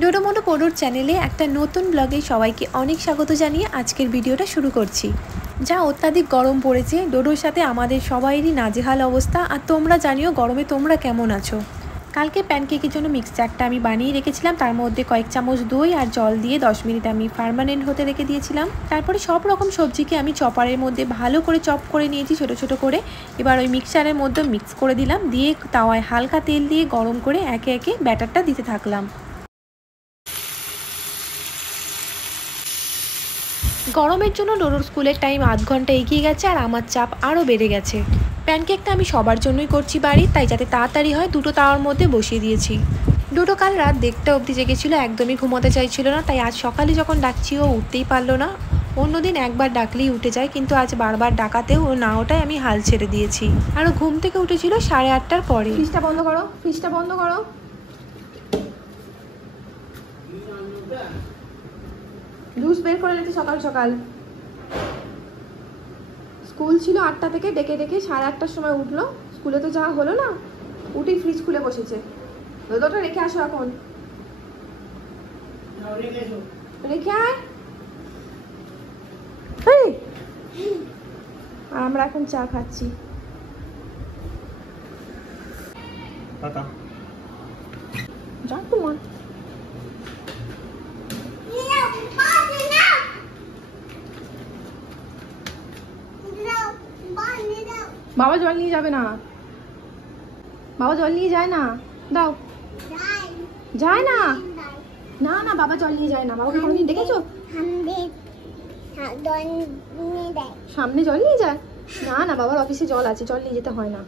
ডোডোমোডো পোডোর চ্যানেলে একটা নতুন ব্লগে সবাইকে অনেক স্বাগত জানিয়ে আজকের ভিডিওটা শুরু করছি। যা অত্যাধিক গরম পড়েছে, ডোডোর সাথে আমাদের সবাইরই নাজেহাল অবস্থা। আর তোমরা জানিও গরমে তোমরা কেমন আছো। কালকে প্যানকেকের জন্য মিক্সচারটা আমি বানিয়ে রেখেছিলাম, তার মধ্যে কয়েক চামচ দই আর জল দিয়ে 10 মিনিট আমি ফার্মানেন্ট হতে রেখে দিয়েছিলাম। তারপরে সব রকম সবজিকে আমি চপারের মধ্যে ভালো করে চপ করে নিয়েছি ছোটো ছোটো করে। এবার ওই মিক্সচারের মধ্যে মিক্স করে দিলাম, দিয়ে তাওয়ায় হালকা তেল দিয়ে গরম করে একে একে ব্যাটারটা দিতে থাকলাম। গরমের জন্য ডোডোর স্কুলের টাইম আধ ঘন্টা এগিয়ে গেছে আর আমার চাপ আরও বেড়ে গেছে। প্যানকেকটা আমি সবার জন্যই করছি বাড়ির, তাই যাতে তাড়াতাড়ি হয় দুটো তাওয়ার মধ্যে বসিয়ে দিয়েছি। ডোডো কাল রাত 1টা অবধি জেগেছিল, একদমই ঘুমোতে চাইছিল না, তাই আজ সকালে যখন ডাকছি ও উঠতেই পারলো না। অন্যদিন একবার ডাকলেই উঠে যায়, কিন্তু আজ বারবার ডাকাতেও ও না ওটাই আমি হাল ছেড়ে দিয়েছি। আর ও ঘুম থেকে উঠেছিল 8:30টার পরে। ফ্রিজটা বন্ধ করো, ফ্রিজটা বন্ধ করো। জুস বের করে নিতে সকাল সকাল। স্কুল ছিল 8টা থেকে, ডেকে ডেকে 8:30টার সময় উঠলো। স্কুলে তো যাওয়া হলো না, উঠেই ফ্রিজ খুলে বসেছে। দুধটা রেখে আসো এখন, রেখে আয়। আর আমরা এখন চা খাচ্ছি। যা তোমার বাবা জল নিয়ে যাবে না, বাবা জল নিয়ে যায় না। দাও, যায় না, না না বাবা জল নিয়ে যায় না। বাবাকে কোনোদিন দেখেছো সামনে জল নিয়ে যায়? না না, বাবার অফিসে জল আছে, জল নিয়ে যেতে হয় না।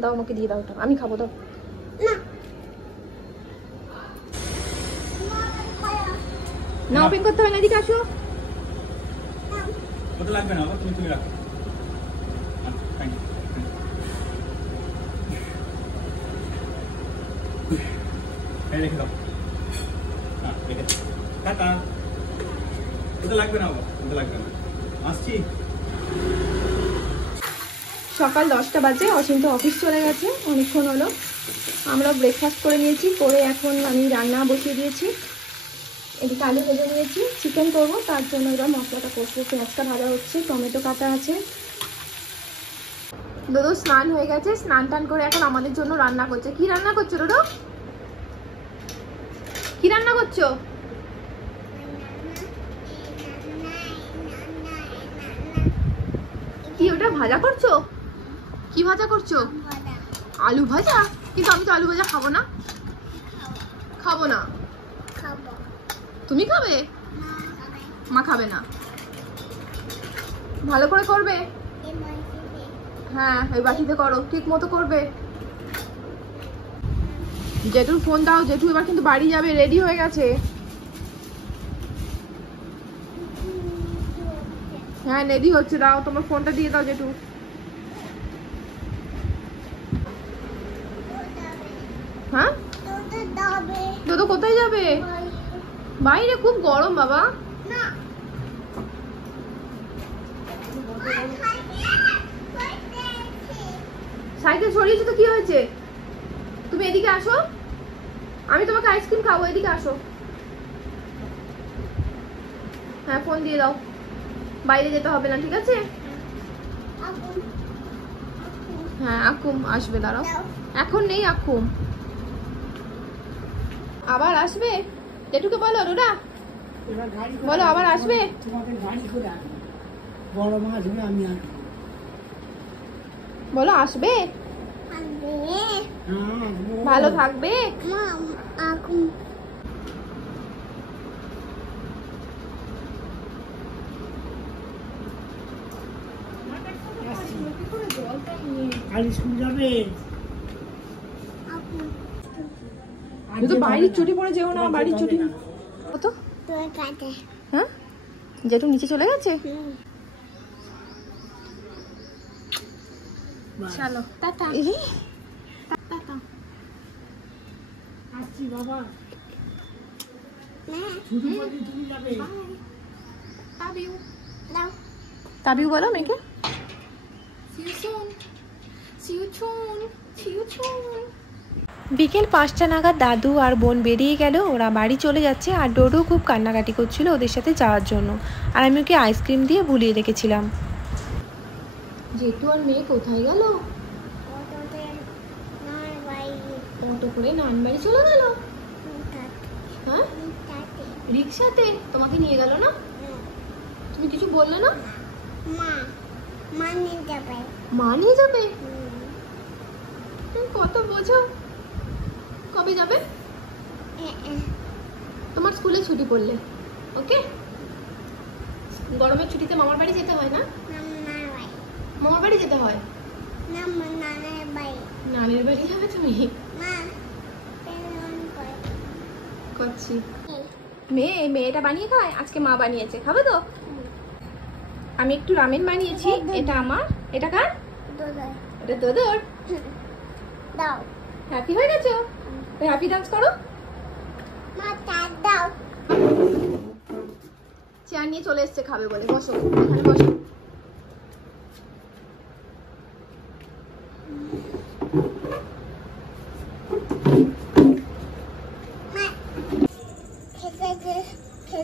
দাও আমাকে দিয়ে দাও, ওটা আমি খাবো। দাও না, ওপেন করতে হয় না। এদিকে আসো। লাগবে না, তুমি রাখো। রেখে দাও, টাটা। ওটা লাগবে না, ওটা লাগবে না, আসছি। সকাল 10টা বাজে, অচিন্ত অফিস চলে গেছে, অনেকক্ষণ হলো। আমরা ব্রেকফাস্ট করে নিয়েছি, করে এখন আমি রান্না বসিয়ে দিয়েছি। এদিকে আলু ভেজে নিয়েছি, চিকেন করবো, তার জন্য এবার মশলাটা কষবো। পেঁয়াজটা ভাজা হচ্ছে, টমেটো কাটা আছে। ডোডো স্নান হয়ে গেছে, স্নান টান করে এখন আমাদের জন্য রান্না করছে। কি রান্না করছো ডোডো? কি রান্না করছো? কি ওটা ভাজা করছো? কি ভাজা করছো? আলু ভাজা? কিন্তু আমি তো আলু ভাজা খাবো না। খাবো না? তুমি খাবে? মা খাবে না। ভালো করে করবে? হ্যাঁ, এই বাটিতে করো, ঠিক মতো করবে। জেঠুর ফোন দাও, জেঠু এবার কিন্তু বাড়ি যাবে, রেডি হয়ে গেছে। হ্যাঁ রেডি হচ্ছে, দাও তোমার ফোনটা দিয়ে দাও জেঠু। হ্যাঁ দাদু কোথায় যাবে? বাইরে খুব গরম বাবা। সাইকেল সরিয়েছো তো কি হয়েছে? তুমি এদিকে আসো, আমি তোমাকে আইসক্রিম খাবো, এদিকে আসো। হ্যাঁ ফোন দিয়ে দাও, বাইরে যেতে হবে না, ঠিক আছে? হ্যাঁ আকুম আসবে, দাঁড়াও। এখন নেই আকুম, আবার আসবে। জেঠুকে বলো, রোডা বলো আবার আসবে। বলো আসবে, ভালো থাকবে। বাড়ির চটি পরে যেও না, বাড়ির চটি। কত? হ্যাঁ জেঠু নিচে চলে গেছে। চলো টাটা। টাটা। আসছি বাবা। তাবিউ বলো মেয়েকে। বিকেল 5টা নাগাদ দাদু আর বোন বেরিয়ে গেল, ওরা বাড়ি চলে যাচ্ছে। আর ডোডো খুব কান্নাকাটি করছিল ওদের সাথে যাওয়ার জন্য, আর আমি ওকে আইসক্রিম দিয়ে ভুলিয়ে রেখেছিলাম। জেঠু আর মেয়ে কোথায় গেল? অটো করে নান বাড়ি চলে গেল। হ্যাঁ, রিক্সাতে তোমাকে নিয়ে গেল না? তুমি কিছু বললে না? মা নিয়ে যাবে। তুমি কত বোঝো। কবে যাবে? তোমার স্কুলে ছুটি পড়লে। ওকে, গরমের ছুটিতে মামার বাড়ি যেতে হয় না? মামার বাড়ি যেতে হয়। নানির বাড়ি যাবে তুমি? করছি। মেয়েটা বানিয়ে খায়, আজকে মা বানিয়েছে, খাবে তো? আমি একটু রামেন বানিয়েছি, এটা আমার। এটা কার? এটা তোদের। হ্যাপি হয়ে গেছো? হ্যাপি ডান্স করো। চেয়ার নিয়ে চলে এসছে খাবে বলে। বসো, এখানে বসো।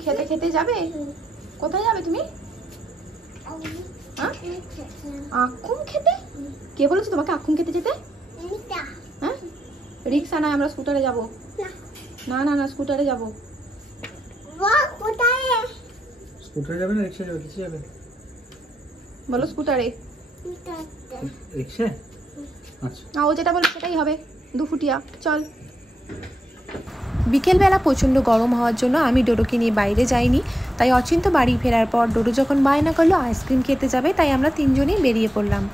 খেতে খেতে যাবে? কোথায় যাবে তুমি? আখুম খেতে? কে বলেছে তোমাকে আখুম খেতে যেতে? হ্যাঁ, রিক্সা নয়, আমরা স্কুটারে যাবো। না না না, স্কুটারে যাবো। স্কুটারে যাবে না রিক্সা যাবে? কিসে যাবে বলো? স্কুটারে। রিক্সা? আচ্ছা, না, ও যেটা বলে সেটাই হবে। দুফুটিয়া চল। বিকেলবেলা প্রচণ্ড গরম হওয়ার জন্য আমি ডোডোকে নিয়ে বাইরে যাইনি। তাই অচিন্ত বাড়ি ফেরার পর ডোডো যখন বায়না করলো আইসক্রিম খেতে যাবে, তাই আমরা তিনজনেই বেরিয়ে পড়লাম।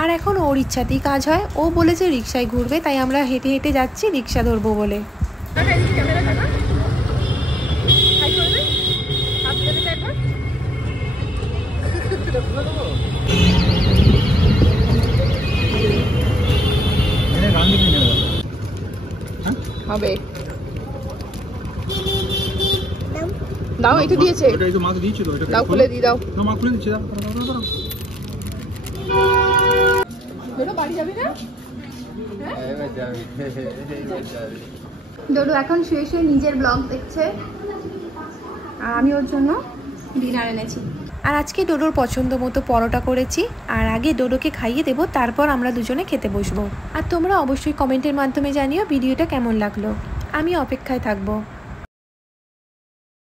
আর এখন ওর ইচ্ছাতেই কাজ হয়। ও বলেছে রিক্সায় ঘুরবে, তাই আমরা হেঁটে হেঁটে যাচ্ছি রিক্সা ধরবো বলে। হবে দাও, এটা দিয়েছে। এটা এই তো মা তো দিয়েছিল, এটা দাও, খুলে দি দাও। না, মা খুলে দিচ্ছে। দাও ডোডো বাড়ি যাবি না? ডোডো এখন শুয়ে শুয়ে নিজের ব্লগ দেখছে, আর আমি ওর জন্য ডিনার এনেছি। আর আজকে ডোডোর পছন্দ মতো পরোটা করেছি। আর আগে ডোডোকে খাইয়ে দেবো, তারপর আমরা দুজনে খেতে বসবো। আর তোমরা অবশ্যই কমেন্টের মাধ্যমে জানিও ভিডিওটা কেমন লাগলো। আমি অপেক্ষায় থাকবো।